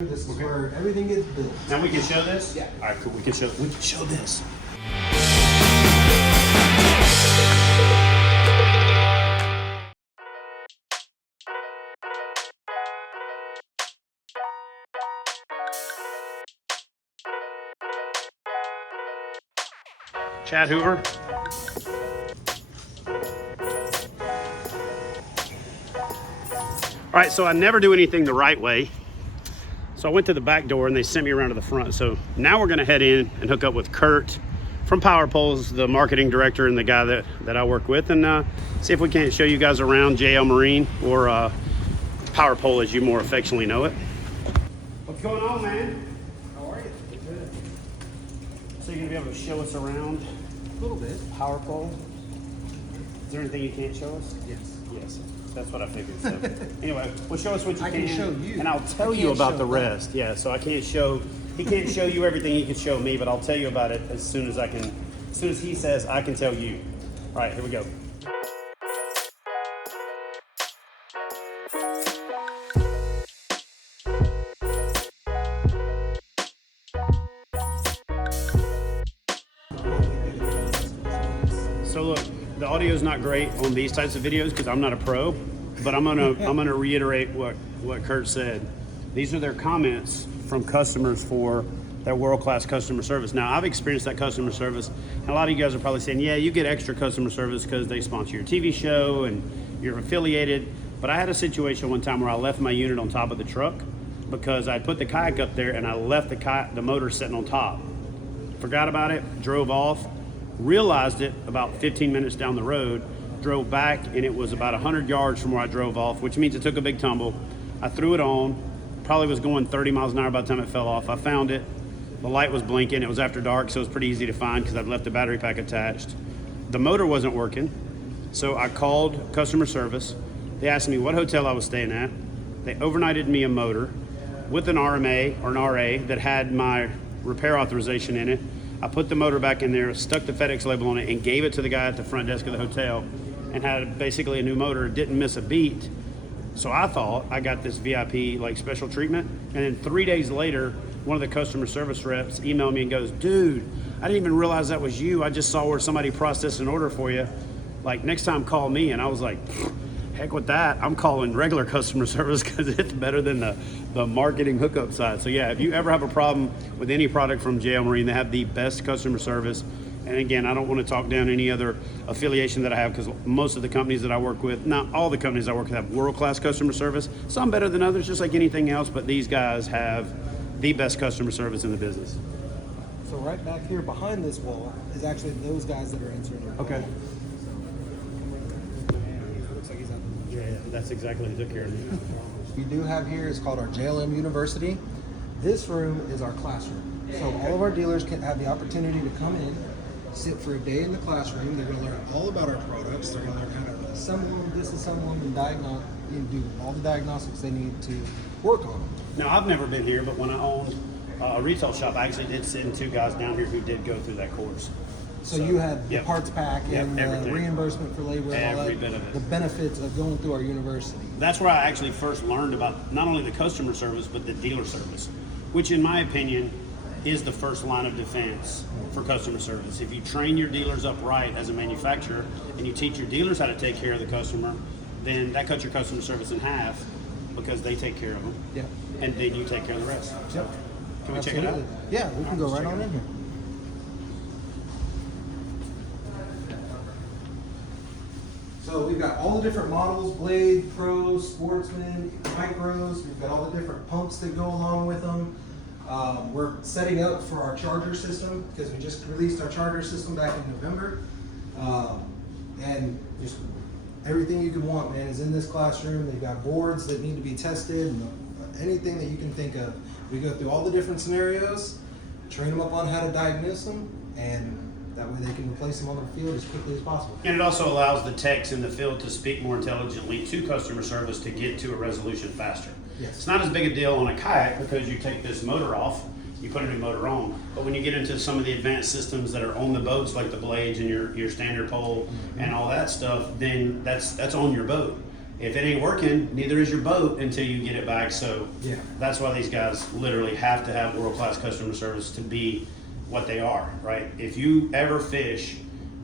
This is where everything gets built. Now we can show this? Yeah. All right, cool. We can show this. Chad Hoover. All right, so I never do anything the right way. So I went to the back door and they sent me around to the front. So now we're gonna head in and hook up with Kurt from Power Poles, the marketing director and the guy that I work with, and see if we can't show you guys around JL Marine, or Power Pole as you more affectionately know it. What's going on, man? How are you? Good. So you're gonna be able to show us around A little bit. Power Pole? Is there anything you can't show us? Yes. Yes, that's what I figured. So anyway, well, show us what you I can show you. and I'll tell I you can't about show the them. rest. Yeah, so I can't show. He can't show you everything he can show me, but I'll tell you about it as soon as I can. As soon as he says I can tell you. All right, here we go. So look, the audio is not great on these types of videos because I'm not a pro, but I'm gonna reiterate what Kurt said. These are their comments from customers for their world-class customer service. Now, I've experienced that customer service, and a lot of you guys are probably saying, yeah, you get extra customer service because they sponsor your TV show and you're affiliated. But I had a situation one time where I left my unit on top of the truck because I put the kayak up there and I left the motor sitting on top. Forgot about it, drove off, realized it about 15 minutes down the road, drove back, and it was about 100 yards from where I drove off, which means it took a big tumble. I threw it on, probably was going 30 miles an hour by the time it fell off. I found it, the light was blinking, it was after dark, so it was pretty easy to find because I'd left the battery pack attached. The motor wasn't working, so I called customer service. They asked me what hotel I was staying at. They overnighted me a motor with an RMA or an RA that had my repair authorization in it. I put the motor back in there, stuck the FedEx label on it, and gave it to the guy at the front desk of the hotel, and had basically a new motor. It didn't miss a beat. So I thought I got this VIP like special treatment. And then 3 days later, one of the customer service reps emailed me and goes, dude, I didn't even realize that was you. I just saw where somebody processed an order for you. Like, next time call me. And I was like, heck with that. I'm calling regular customer service because it's better than the marketing hookup side. So yeah, if you ever have a problem with any product from JL Marine, they have the best customer service. And again, I don't want to talk down any other affiliation that I have because most of the companies that I work with, not all the companies I work with, have world-class customer service. Some better than others, just like anything else, but these guys have the best customer service in the business. So right back here behind this wall is actually those guys that are answering your call. Okay. Looks like he's out. Yeah, that's exactly what took care of me. We do have here is called our JLM University. This room is our classroom. So all of our dealers can have the opportunity to come in, sit for a day in the classroom. They're going to learn all about our products. They're going to learn how to assemble them, disassemble them, and diagnose, and do all the diagnostics they need to work on them. Now, I've never been here, but when I owned a retail shop, I actually did send two guys down here who did go through that course. So you had the yep. parts pack Yep, and everything. reimbursement for labor and all Every that, bit of it. the benefits of going through our university. That's where I actually first learned about not only the customer service, but the dealer service, which in my opinion is the first line of defense for customer service. If you train your dealers up right as a manufacturer and you teach your dealers how to take care of the customer, then that cuts your customer service in half because they take care of them. Yeah. And then you take care of the rest. So, Yep. can we Absolutely. check it out? Yeah, we can go right on in here. So we've got all the different models: Blade, Pro, Sportsman, Micros. We've got all the different pumps that go along with them. We're setting up for our charger system because we just released our charger system back in November. And just everything you could want, man, is in this classroom. They've got boards that need to be tested, and anything that you can think of. We go through all the different scenarios, train them up on how to diagnose them, and that way they can replace them on the field as quickly as possible. And it also allows the techs in the field to speak more intelligently to customer service to get to a resolution faster. Yes. It's not as big a deal on a kayak because you take this motor off, you put a new motor on. But when you get into some of the advanced systems that are on the boats, like the blades and your standard pole and all that stuff, then that's on your boat. if it ain't working, neither is your boat until you get it back. So Yeah. that's why these guys literally have to have world-class customer service to be what they are, right? If you ever fish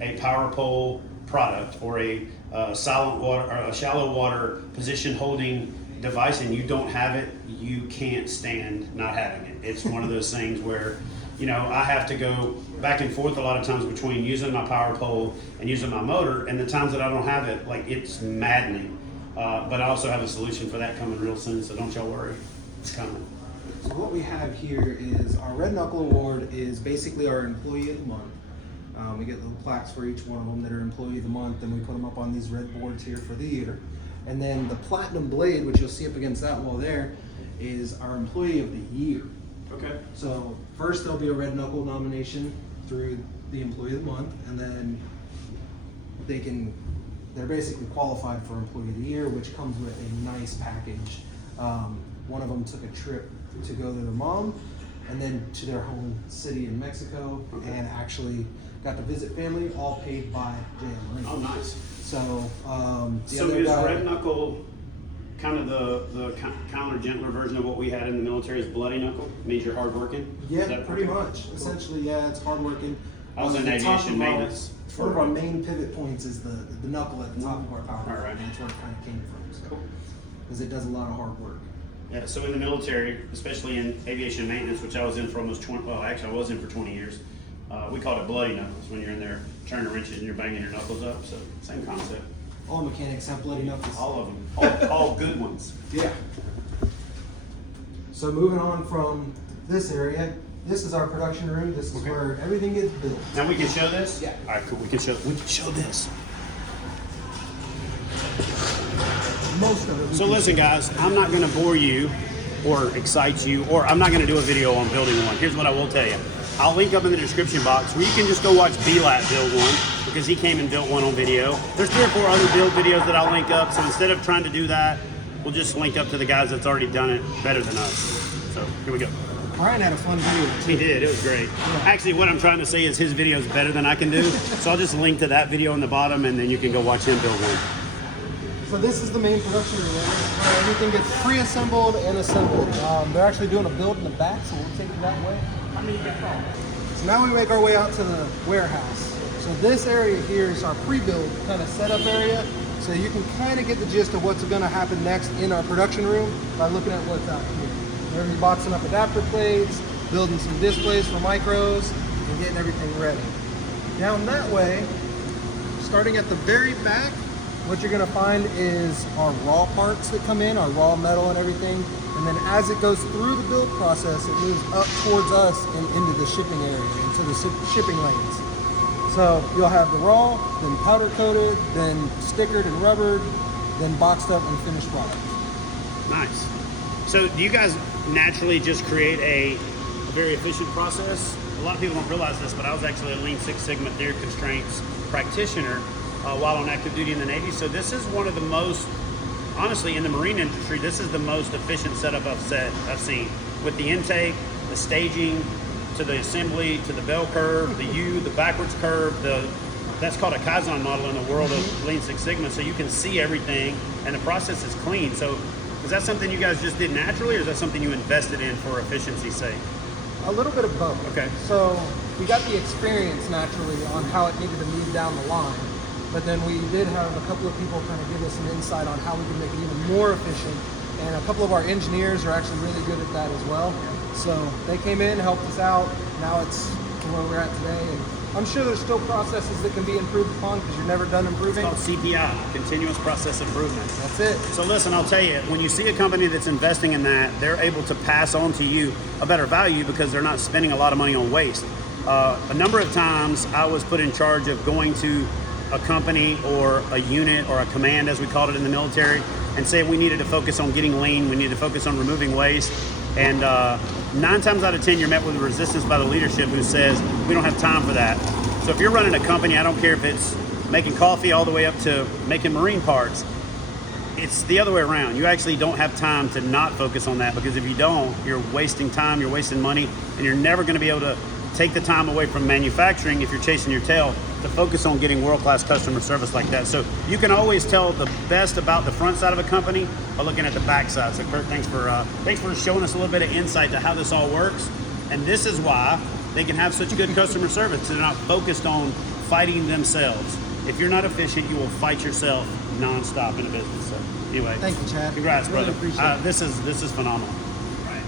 a power pole product or a silent water or a shallow water position holding device and you don't have it, you can't stand not having it. It's one of those things where, you know, I have to go back and forth a lot of times between using my power pole and using my motor, and the times that I don't have it, like, it's maddening. But I also have a solution for that coming real soon, so don't y'all worry, it's coming. So what we have here is our Red Knuckle Award is basically our Employee of the Month. We get little plaques for each one of them that are Employee of the Month, and we put them up on these red boards here for the year. And then the Platinum Blade, which you'll see up against that wall there, is our Employee of the Year. Okay. So first there'll be a Red Knuckle nomination through the Employee of the Month, and then they're basically qualified for Employee of the Year, which comes with a nice package. One of them took a trip to go to their mom and then to their home city in Mexico, and actually got to visit family, all paid by JM. Oh, nice. So So is Red Knuckle kind of the counter gentler version of what we had in the military? Is Bloody Knuckle? Means you're hardworking? Yeah, Is that pretty okay? much. Cool. Essentially, yeah, it's hardworking. I was in The top aviation of our- maintenance. One of our main pivot points is the knuckle at the top of our power. All right. And that's where it kind of came from. So, Cool. because it does a lot of hard work. Yeah, so in the military, especially in aviation maintenance, which I was in for almost 20, well, actually I was in for 20 years, we called it bloody knuckles when you're in there turning wrenches and you're banging your knuckles up, so same concept. All mechanics have bloody knuckles. All of them, all good ones. Yeah. So moving on from this area, this is our production room. This is Okay. where everything gets built. Now we can show this? Yeah. All right, cool, we can show this. Most of it. we So can- listen guys, I'm not gonna bore you or excite you, or I'm not gonna do a video on building one. Here's what I will tell you. I'll link up in the description box where you can just go watch B-Lat build one, because he came and built one on video. There's 3 or 4 other build videos that I'll link up, so instead of trying to do that, we'll just link up to the guys that's already done it better than us. So here we go. Brian had a fun video He too. did, it was great. Actually, what I'm trying to say is his video is better than I can do, so I'll just link to that video in the bottom and then you can go watch him build one. So this is the main production room where everything gets pre-assembled and assembled. They're actually doing a build in the back, so we'll take you that way. So now we make our way out to the warehouse. So this area here is our pre-build kind of setup area. So you can kind of get the gist of what's going to happen next in our production room by looking at what's out here. We're going to be boxing up adapter plates, building some displays for micros, and getting everything ready. Down that way, starting at the very back, what you're gonna find is our raw parts that come in, our raw metal and everything. And then as it goes through the build process, it moves up towards us and into the shipping area, into the shipping lanes. So you'll have the raw, then powder coated, then stickered and rubbered, then boxed up and finished product. Nice. So do you guys naturally just create a very efficient process? A lot of people don't realize this, but I was actually a Lean Six Sigma theory of constraints practitioner while on active duty in the Navy. So this is one of the most, honestly, in the marine industry, this is the most efficient setup I've seen. With the intake, the staging, to the assembly, to the bell curve, the U, the backwards curve, that's called a Kaizen model in the world of Lean Six Sigma. So you can see everything and the process is clean. So is that something you guys just did naturally, or is that something you invested in for efficiency's sake? A little bit of both. Okay. So we got the experience naturally on how it needed to move down the line. But then we did have a couple of people kind of give us some insight on how we can make it even more efficient. And a couple of our engineers are actually really good at that as well. So they came in, helped us out. Now it's to where we're at today. And I'm sure there's still processes that can be improved upon because you're never done improving. It's called CPI, continuous process improvement. That's it. So listen, I'll tell you, when you see a company that's investing in that, they're able to pass on to you a better value because they're not spending a lot of money on waste. A number of times I was put in charge of going to a company or a unit or a command, as we called it in the military, and say we needed to focus on getting lean, we needed to focus on removing waste. And 9 times out of 10, you're met with resistance by the leadership who says, we don't have time for that. So if you're running a company, I don't care if it's making coffee all the way up to making marine parts, it's the other way around. You actually don't have time to not focus on that, because if you don't, you're wasting time, you're wasting money, and you're never gonna be able to take the time away from manufacturing if you're chasing your tail to focus on getting world-class customer service like that. So you can always tell the best about the front side of a company by looking at the back side. So Kurt, thanks for showing us a little bit of insight to how this all works. And this is why they can have such good customer service. They're not focused on fighting themselves. If you're not efficient, you will fight yourself nonstop in a business. So anyway, Thank you, Chad. Congrats, Really brother. appreciate it. This is phenomenal. Right.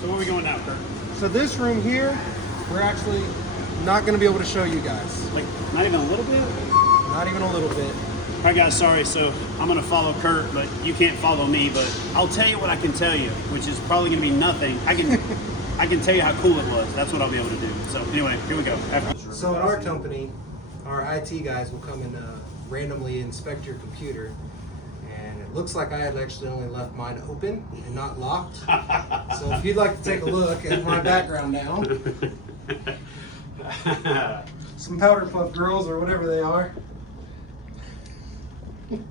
So where are we going now, Kurt? So this room here, we're actually not going to be able to show you guys. Like, not even a little bit? Not even a little bit. All right, guys, sorry. So I'm going to follow Kurt, but you can't follow me. But I'll tell you what I can tell you, which is probably going to be nothing. I can tell you how cool it was. That's what I'll be able to do. So anyway, here we go. So in our company, our IT guys will come and randomly inspect your computer. And it looks like I had actually only left mine open and not locked. So if you'd like to take a look at my background now. Some powder puff girls or whatever they are.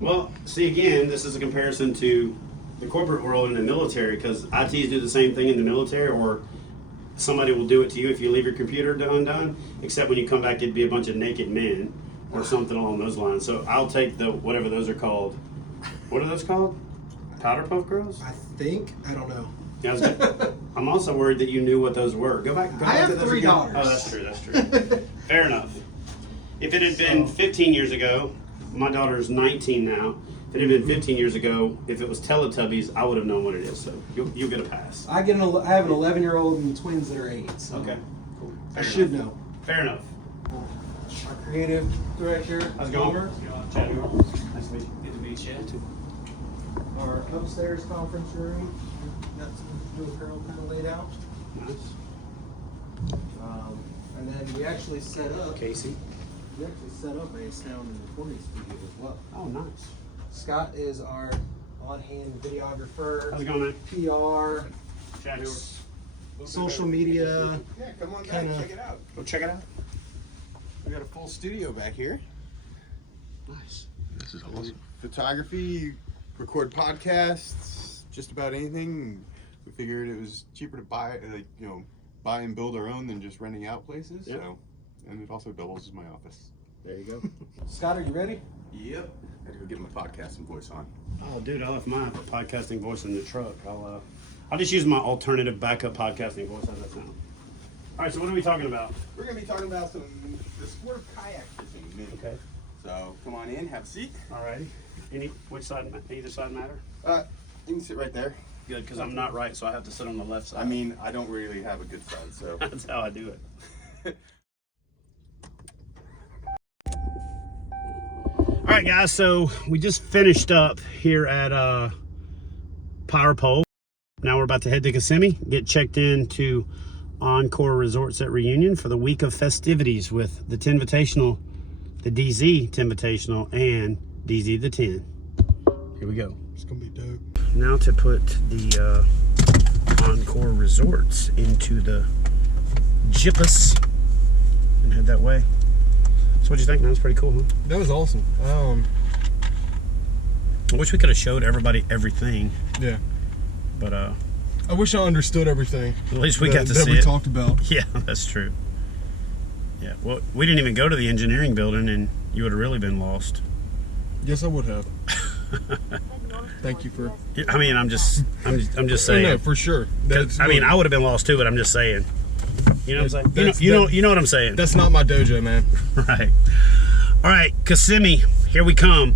Well, see, again, this is a comparison to the corporate world and the military, because ITs do the same thing in the military, or somebody will do it to you if you leave your computer undone, except when you come back, it'd be a bunch of naked men or something along those lines. So I'll take the, whatever those are called. What are those called? Powder puff girls? I think, I don't know. Yeah, I'm also worried that you knew what those were. Go back I have to those 3 again. daughters. Oh, that's true. Fair enough. If it had been 15 years ago, my daughter's 19 now. If it had been 15 years ago, if it was Teletubbies, I would have known what it is. So you'll get a pass. I have an 11-year-old and twins that are 8. So Okay, cool. I should know. Fair enough. Our creative director, How's it going? Hoover. Chad, nice to meet you. Good to meet you. Our upstairs conference room. Got some new apparel kind of laid out. Nice. And then we actually set up. Casey. We actually set up a sound and recording studio as well. Oh, nice. Scott is our on-hand videographer. How's it going, man? PR, Chad, Hoover. social media. Yeah, come on back, Kinda- check it out. Go check it out. We got a full studio back here. Nice. This is awesome. Photography, record podcasts, just about anything. We figured it was cheaper to buy, buy and build our own than just renting out places. Yep. So, and it also doubles as my office. There you go. Scott, are you ready? Yep. I had to go get my podcasting voice on. Oh, dude, I left my podcasting voice in the truck. I'll just use my alternative backup podcasting voice. How's that sound? All right, so what are we talking about? We're gonna be talking about the sport of kayak fishing. Okay. So come on in, have a seat. All righty. Which side? Either side matter? You can sit right there. Good, because I'm not right, so I have to sit on the left side. I mean, I don't really have a good side, so. That's how I do it. All right, guys, so we just finished up here at Power Pole. Now we're about to head to Kissimmee, get checked into Encore Resorts at Reunion for the week of festivities with the Tinvitational, the DZ Tinvitational, and DZ the 10. Here we go. It's gonna be dope. Now to put the Encore Resorts into the Jippus and head that way. So what'd you think, man? That's pretty cool, huh? That was awesome. I wish we could have showed everybody everything, Yeah. but I wish I understood everything. at least we got to that see we it. talked about. Yeah, that's true. Yeah, well, we didn't even go to the engineering building, and you would have really been lost. Yes, I would have. Thank you for. I mean, I'm just saying. No, for sure. That's I mean, look, I would have been lost too, but I'm just saying. You know what I'm saying? That's- You know what I'm saying. That's not my dojo, man. Right. All right, Kissimmee, here we come.